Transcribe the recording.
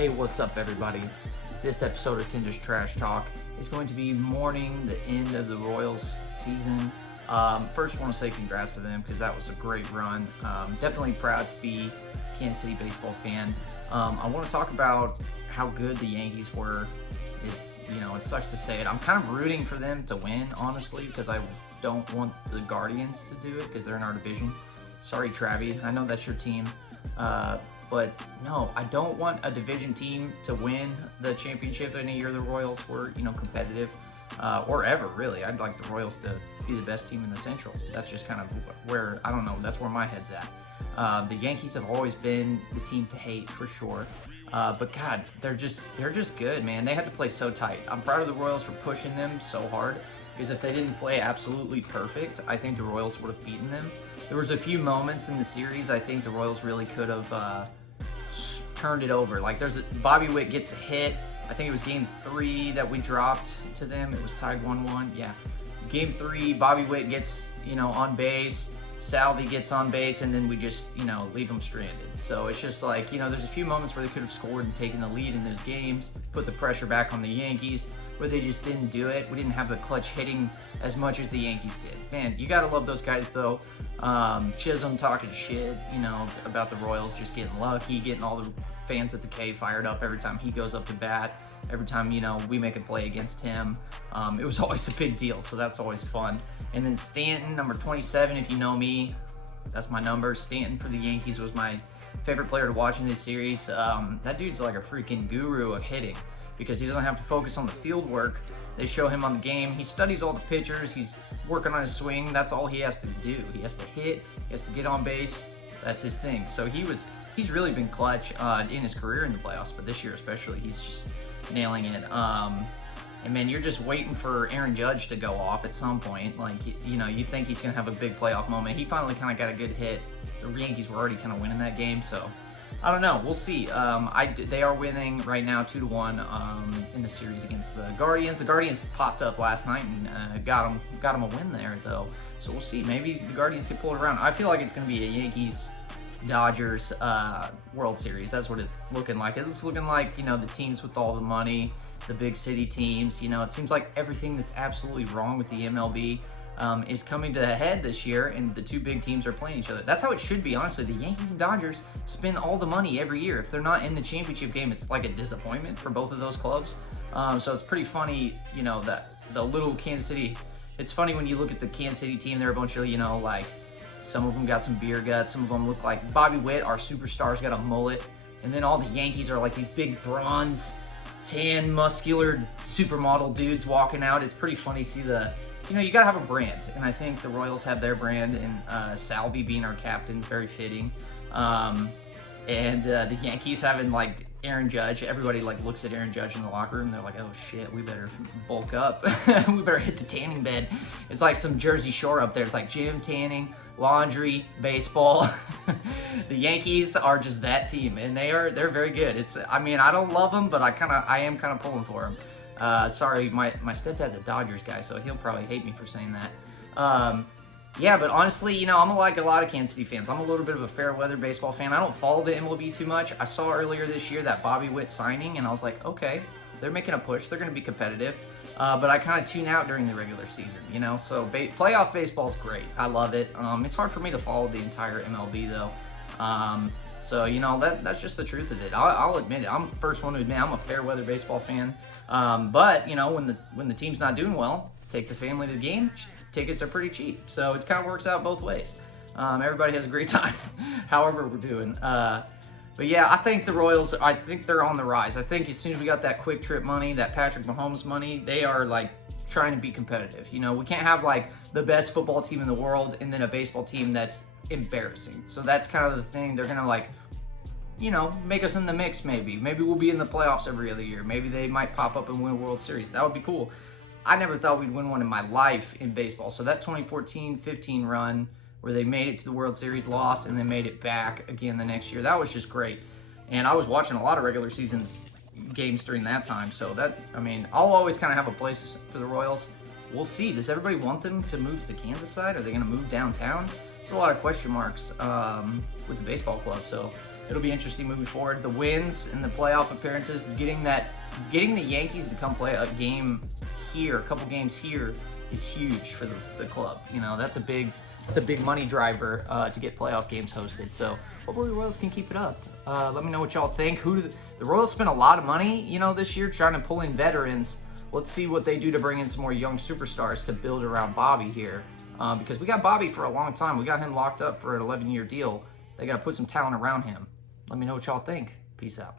Hey, what's up, everybody? This episode of Tinder's Trash Talk is going to be mourning the end of the Royals season. First, I want to say congrats to them because that was a great run. Definitely proud to be a Kansas City baseball fan. I want to talk about how good the Yankees were. It sucks to say it. I'm kind of rooting for them to win, honestly, because I don't want the Guardians to do it because they're in our division. Sorry, Travi. I know that's your team. But no, I don't want a division team to win the championship in a year the Royals were, competitive, or ever, really. I'd like the Royals to be the best team in the Central. That's just kind of where, I don't know, that's where my head's at. The Yankees have always been the team to hate, for sure. But God, they're just good, man. They had to play so tight. I'm proud of the Royals for pushing them so hard, because if they didn't play absolutely perfect, I think the Royals would have beaten them. There was a few moments in the series I think the Royals really could have turned it over. Like Bobby Witt gets a hit. I think it was game 3 that we dropped to them. It was tied 1-1. Yeah. Game 3, Bobby Witt gets, on base. Salvi gets on base, and then we just, leave them stranded. So it's just like, there's a few moments where they could have scored and taken the lead in those games, put the pressure back on the Yankees, where they just didn't do it. We didn't have the clutch hitting as much as the Yankees did. Man, you gotta love those guys, though. Chisholm talking shit, about the Royals just getting lucky, getting all the fans at the K fired up every time he goes up to bat. Every time, we make a play against him. It was always a big deal, so that's always fun. And then Stanton, number 27, if you know me, that's my number. Stanton for the Yankees was my favorite player to watch in this series. That dude's like a freaking guru of hitting because he doesn't have to focus on the field work. They show him on the game. He studies all the pitchers. He's working on his swing. That's all he has to do. He has to hit. He has to get on base. That's his thing. So he's really been clutch in his career in the playoffs, but this year especially, he's just nailing it. And man, you're just waiting for Aaron Judge to go off at some point. Like, you think he's going to have a big playoff moment. He finally kind of got a good hit. The Yankees were already kind of winning that game, so I don't know. We'll see. They are winning right now 2-1 in the series against the Guardians. The Guardians popped up last night and got them a win there, though. So we'll see. Maybe the Guardians can pull it around. I feel like it's going to be a Yankees-Dodgers World Series. That's what it's looking like. It's looking like, the teams with all the money, the big city teams. It seems like everything that's absolutely wrong with the MLB is coming to a head this year, and the two big teams are playing each other. That's how it should be, honestly. The Yankees and Dodgers spend all the money every year. If they're not in the championship game, it's like a disappointment for both of those clubs. So it's pretty funny, that the little Kansas City, it's funny when you look at the Kansas City team, they're a bunch of, like, some of them got some beer guts, some of them look like Bobby Witt, our superstar's got a mullet, and then all the Yankees are like these big bronze, tan, muscular supermodel dudes walking out. It's pretty funny to see you gotta have a brand, and I think the Royals have their brand, and Salvi being our captain is very fitting. And the Yankees having like Aaron Judge, everybody like looks at Aaron Judge in the locker room, and they're like, oh shit, we better bulk up. We better hit the tanning bed. It's like some Jersey Shore up there. It's like gym, tanning, laundry, baseball. The Yankees are just that team, and they're very good. I don't love them, but I am kind of pulling for them. Sorry, my stepdad's a Dodgers guy, so he'll probably hate me for saying that. Yeah, but honestly, I'm like a lot of Kansas City fans. I'm a little bit of a fair weather baseball fan. I don't follow the MLB too much. I saw earlier this year that Bobby Witt signing, and I was like, okay, they're making a push. They're going to be competitive. But I kind of tune out during the regular season, So playoff baseball is great. I love it. It's hard for me to follow the entire MLB, though. So, that's just the truth of it. I'll admit it. I'm the first one to admit I'm a fair weather baseball fan. But, when the team's not doing well, take the family to the game. Tickets are pretty cheap, so it kind of works out both ways. Everybody has a great time, however we're doing. But yeah, I think the Royals, I think they're on the rise. I think as soon as we got that quick trip money, that Patrick Mahomes money, they are like trying to be competitive. We can't have like the best football team in the world and then a baseball team that's embarrassing. So that's kind of the thing. They're gonna like, make us in the mix maybe. Maybe we'll be in the playoffs every other year. Maybe they might pop up and win a World Series. That would be cool. I never thought we'd win one in my life in baseball. So that 2014-15 run where they made it to the World Series, lost, and then made it back again the next year, that was just great. And I was watching a lot of regular season games during that time. So I'll always kind of have a place for the Royals. We'll see. Does everybody want them to move to the Kansas side? Are they going to move downtown? There's a lot of question marks with the baseball club. So it'll be interesting moving forward. The wins and the playoff appearances, getting the Yankees to come play a game here, a couple games here, is huge for the club. You know, that's a big money driver to get playoff games hosted. So hopefully the Royals can keep it up. Let me know what y'all think. The Royals spent a lot of money, you know, this year trying to pull in veterans. Let's see what they do to bring in some more young superstars to build around Bobby here. Because we got Bobby for a long time. We got him locked up for an 11-year deal. They got to put some talent around him. Let me know what y'all think. Peace out.